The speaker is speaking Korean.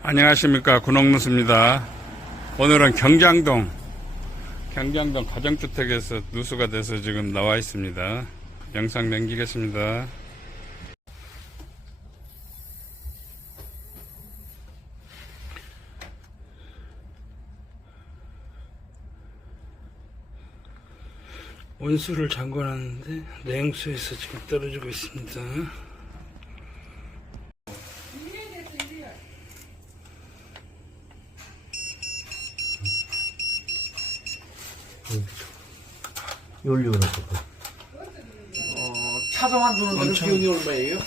안녕하십니까 군옥누수입니다. 오늘은 경장동 경장동 가정주택에서 누수가 돼서 지금 나와 있습니다. 영상 남기겠습니다. 온수를 잠궈놨는데 냉수에서 지금 떨어지고 있습니다. 올리고 나서 어, 차정한 주는 데는 엄청- 비용이 얼마예요?